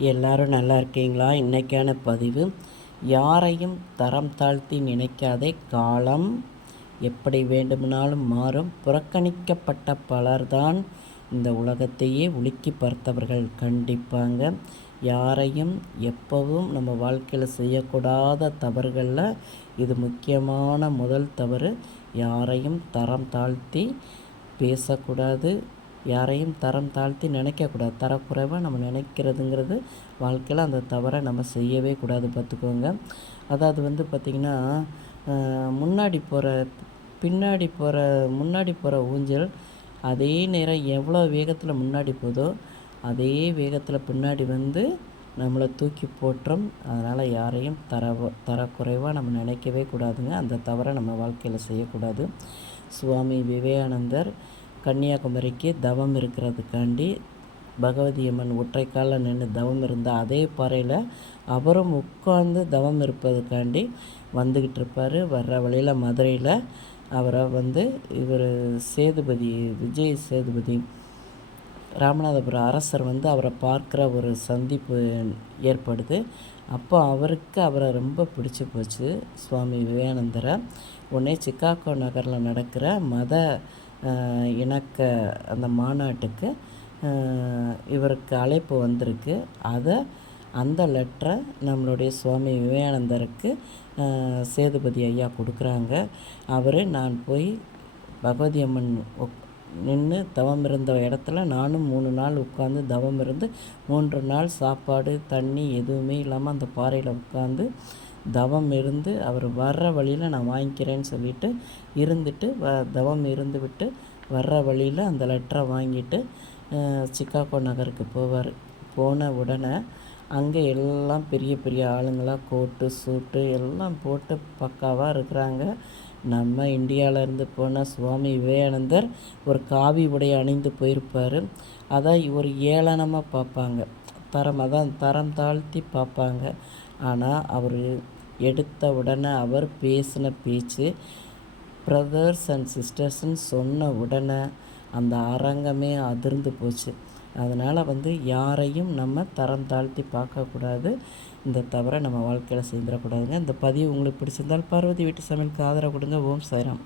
எல்லாரும் நல்லா இருக்கீங்களா? இன்றைக்கான பதிவு யாரையும் தரம் தாழ்த்தி நினைக்காதே காலம். எப்படி வேண்டுமானாலும் மாறும். புறக்கணிக்கப்பட்ட பலர்தான் இந்த உலகத்தையே உலுக்கி பார்த்தவர்கள் கண்டிப்பாங்க. யாரையும் எப்போவும் நம்ம வாழ்க்கையில் செய்யக்கூடாத தவறுகளில் இது முக்கியமான முதல் தவறு. யாரையும் தரம் தாழ்த்தி பேசக்கூடாது. யாரையும் தரம் தாழ்த்தி நினைக்கக்கூடாது. தரக்குறைவாக நம்ம நினைக்கிறதுங்கிறது வாழ்க்கையில் அந்த தவறை நம்ம செய்யவே கூடாது பார்த்துக்கோங்க. அதாவது வந்து பார்த்திங்கன்னா முன்னாடி போகிற பின்னாடி போகிற முன்னாடி போகிற ஊஞ்சல் அதே நேரம் எவ்வளோ வேகத்தில் முன்னாடி போதோ அதே வேகத்தில் பின்னாடி வந்து நம்மளை தூக்கி போட்டுரும் அதனால் யாரையும் தர தரக்குறைவாக நம்ம நினைக்கவே கூடாதுங்க. அந்த தவறை நம்ம வாழ்க்கையில் செய்யக்கூடாது. சுவாமி விவேகானந்தர் கன்னியாகுமரிக்கு தவம் இருக்கிறதுக்காண்டி பகவதி அம்மன் ஒற்றைக்காலில் நின்று தவம் இருந்த அதே பாறையில் அவரும் உட்கார்ந்து தவம் இருப்பதுக்காண்டி வந்துக்கிட்டு இருப்பார் வர்ற வழியில் மதுரையில் அவரை வந்து இவர் சேதுபதி விஜய் சேதுபதி ராமநாதபுரம் அரசர் வந்து அவரை பார்க்குற ஒரு சந்திப்பு ஏற்படுது. அப்போ அவருக்கு அவரை ரொம்ப பிடிச்சி போச்சு. சுவாமி விவேகானந்தரை. உடனே சிக்காகோ நகரில் நடக்கிற மத இணக்க அந்த மாநாட்டுக்கு இவருக்கு அழைப்பு வந்திருக்கு. அதை அந்த லெட்டரை நம்மளுடைய சுவாமி விவேகானந்தருக்கு சேதுபதி ஐயா கொடுக்குறாங்க. அவர் நான் போய் பகவதி அம்மன் நின்று தவம் இருந்த இடத்துல நானும் மூணு நாள் உட்காந்து தவம் இருந்து மூன்று நாள் சாப்பாடு தண்ணி எதுவுமே இல்லாமல் அந்த பாறையில் உட்காந்து தவம் இருந்து அவர் வர்ற வழியில் நான் வாங்கிக்கிறேன்னு சொல்லிவிட்டு இருந்துட்டு வ தவம் இருந்து விட்டு வர்ற வழியில் அந்த லெட்டரை வாங்கிட்டு சிக்காகோ நகருக்கு போவார். போன உடனே அங்கே எல்லாம் பெரிய பெரிய ஆளுங்களாக கோட்டு சூட்டு எல்லாம் போட்டு பக்காவாக இருக்கிறாங்க. நம்ம இந்தியாவிலேருந்து போன சுவாமி விவேகானந்தர் ஒரு காவி உடை அணிந்து போயிருப்பார். அதான் ஒரு ஏளனமாக பார்ப்பாங்க தரம் அதான் தரம் தாழ்த்தி பார்ப்பாங்க ஆனால் அவர் எடுத்த உடனே அவர் பேசின பேச்சு பிரதர்ஸ் அண்ட் சிஸ்டர்ஸ்ன்னு சொன்ன உடனே அந்த அரங்கமே அதிர்ந்து போச்சு. அதனால் வந்து யாரையும் நம்ம தரம் தாழ்த்தி பார்க்கக்கூடாது இந்த தவிர நம்ம வாழ்க்கையில் செஞ்சிடக்கூடாதுங்க இந்த பதிவு உங்களுக்கு பிடிச்சிருந்தால் பார்வதி வீட்டு சமையலுக்கு ஆதரவு கொடுங்க. ஓம் சாய்ராம்.